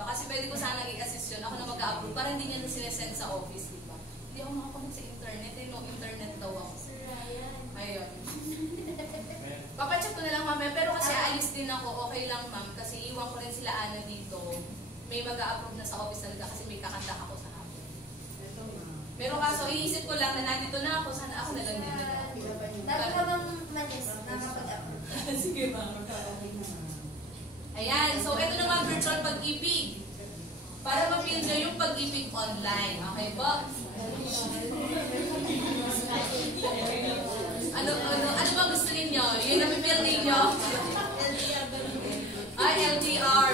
ba? Kasi pwede ko sana i-assist yun. Ako na mag-upload para hindi niya na sinesend sa office, di ba? Hindi ako makapag sa internet. Eh, no internet daw ako. Ayun. Papacheck ko na lang mamaya. Pero kasi alis din ako. Okay lang, ma'am. Kasi iwan ko rin sila Ana dito. May mag-a-approve na sa office talaga kasi may kakanta ako sa hapon. Pero kaso, iisip ko lang na nandito na ako. Sana ako na lang din. Dami ka bang manis na kapag-approve? Sige, ma'am. Ayan. So, ito naman virtual pag-ibig. Para ma-feel nyo yung pag-ibig online. Okay po? Ano ba gusto ninyo? Yung na-feel ninyo? LDR.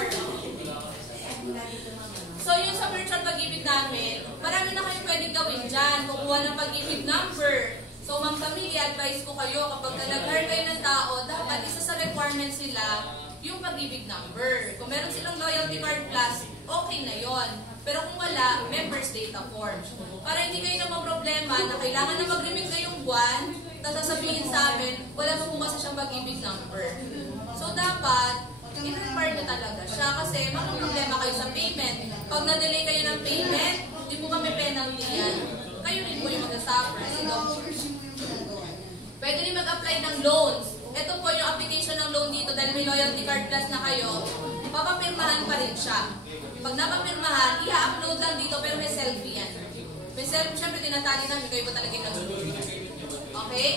So, yun sa virtual pag-ibig namin, marami na kayong pwedeng gawin dyan. Kukuha ng pag-ibig number. So, Ma'am Camille, advise ko kayo, kapag nag-hire kayo ng tao, dapat isa sa requirements nila yung pag-ibig number. Kung meron silang loyalty card plus, okay na yon. Pero kung wala, members data form. Para hindi kayo na problema na kailangan na mag-remit ngayong buwan, tapos sasabihin sa amin, wala pa po kasi siyang pag-ibig number. So, dapat, i-require nyo talaga siya kasi makang problema kayo sa payment. Pag na-delay kayo ng payment, hindi po kami penalty yan. Kayo rin po yung mag-suffer. Pwede rin mag-apply ng loans. Ito po yung application ng loan dito dahil may loyalty card plus na kayo, papapirmahan pa rin siya. Pag napapirmahan, i-upload lang dito pero may selfie yan. May selfie, syempre tinatali namin kayo ba talaga yung nag-upload. Okay?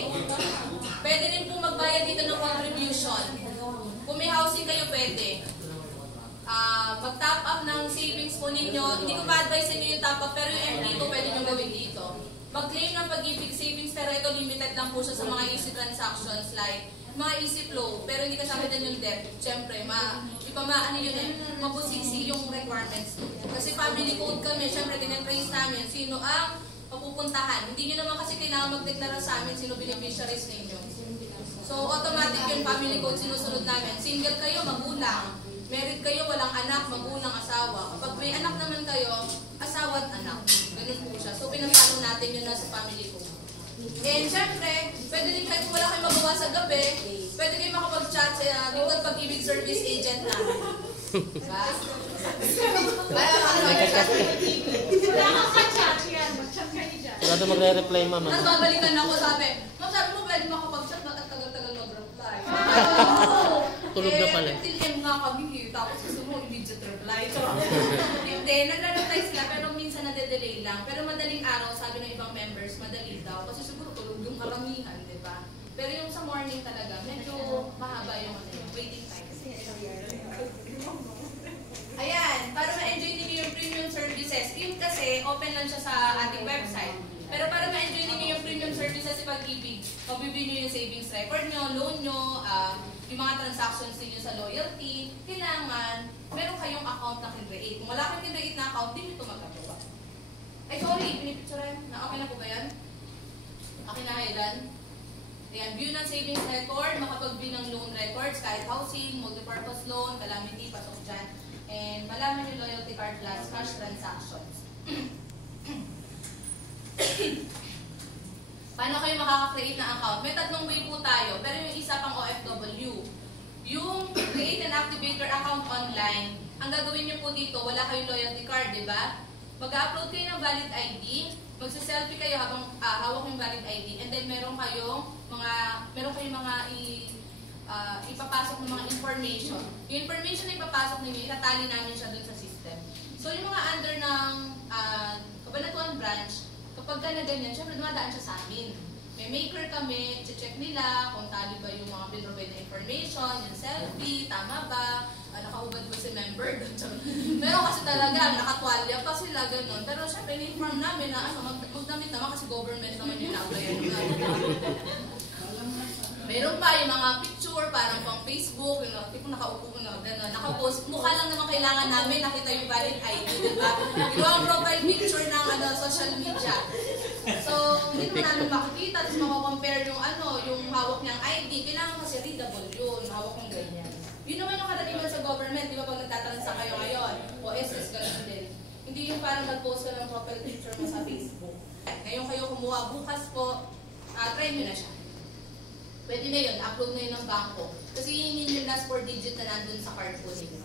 Pwede rin po magbayad dito ng contribution. Kung may housing kayo, pwede. Mag-top up ng savings po ninyo. Hindi ko ma-advise sa inyo yung top up, pero yung MD ko pwede nyo gawin dito. Mag-claim ng pag-ibig savings, pero ito limited lang po siya sa mga easy transactions like mga easy flow, pero hindi kasama din yung debt. Siyempre, mabusisi yung requirements. Kasi family code kami, siyempre, tinatrace namin sino ang mapupuntahan. Hindi nyo naman kasi kailangan mag-deklara sa amin sino beneficiaries ninyo. So, automatic yung family code sinusunod namin. Single kayo, magulang. Married kayo, walang anak, magulang, asawa. Kapag may anak naman kayo, asawa at anak. Ganun po siya. So, pinapalo natin yun na sa family code. And syempre, pwede din kayo kung wala kayong magawa sa gabi, pwede kayo makapag-chat sa Lingkod Pag-ibig Service Agent namin. Diba? Wala kang ka-chat yan. Mag-chat ka ni Jan. Wala na magre-reply, ma'am. Tapos babalikan ako, sabi mo pwede makapag-chat, bakit tagal-tagal mag-reply? Tulog na pala. 15M nga kami, tapos gusto mo immediate reply. Hindi, nagre-reply sila, pero minsan nade-delay lang. Pero madaling araw, sabi ng ibang members, madali daw. Kasi siguro tulog yung karamihan, di ba? Pero yung sa morning talaga, medyo mahaba yung waiting time. Ayan, para ma-enjoy ninyo yung premium services. Yung kasi, open lang siya sa ating website. Pero para ma-enjoy ninyo yung premium services sa Pag-ibig, mabibigyan nyo yung savings record nyo, loan nyo, yung mga transactions ninyo sa loyalty, kailangan meron kayong account na kinreate. Kung wala kang kinreate na account, hindi nyo ito magagawa. Ay, sorry, pinipicturean. Okay na po ba yan? Okay na kayo dan? Ayan, view ng savings record, makapag-view ng loan records, kahit housing, multipurpose loan, calamity, pasok dyan. And malaman yung loyalty card plus cash transactions. Paano kayo makaka-create ng account? May tatlong way po tayo, pero yung isa pang OFW. Yung create and activate your account online, ang gagawin nyo po dito, wala kayong loyalty card, di ba? Mag-upload kayo ng valid ID, magsa-selfie kayo habang hawak yung valid ID, and then meron kayong mga ipapasok ng mga information. Yung information na ipapasok ninyo, itatali namin siya dun sa system. So yung mga under ng Cabanatuan branch, kapag na ganyan, syempre dumadaan siya sa amin. May maker kami, check nila kung tali ba yung mga pinrovide na information, yung selfie, tama ba, nakahubad ba si member. Meron kasi talaga, nakatwalya pa sila, ganun. Pero syempre, in-inform namin na magdamit naman kasi government naman yung na-applyan Meron pa yung mga picture, parang pang Facebook, yung nakaupo ko na gano'n, nakapost. Mukha lang naman kailangan namin, nakita yung valid ID, diba? Yung ang profile picture ng social media. So, hindi mo namin makikita, tapos makakompare yung hawak niyang ID. Kailangan kasi readable yun, hawak ng ganyan. Yun naman yung karaniwan sa government, di ba pag nagtatransa kayo ngayon, o SS, gano'n din. Hindi yung parang mag-post ka ng profile picture mo sa Facebook. Ngayon kayo kumuha, bukas po, try nyo na siya. Pwede na yun, upload na yun ng bangko. Kasi yun yung last 4 digit na nandun sa card po ninyo.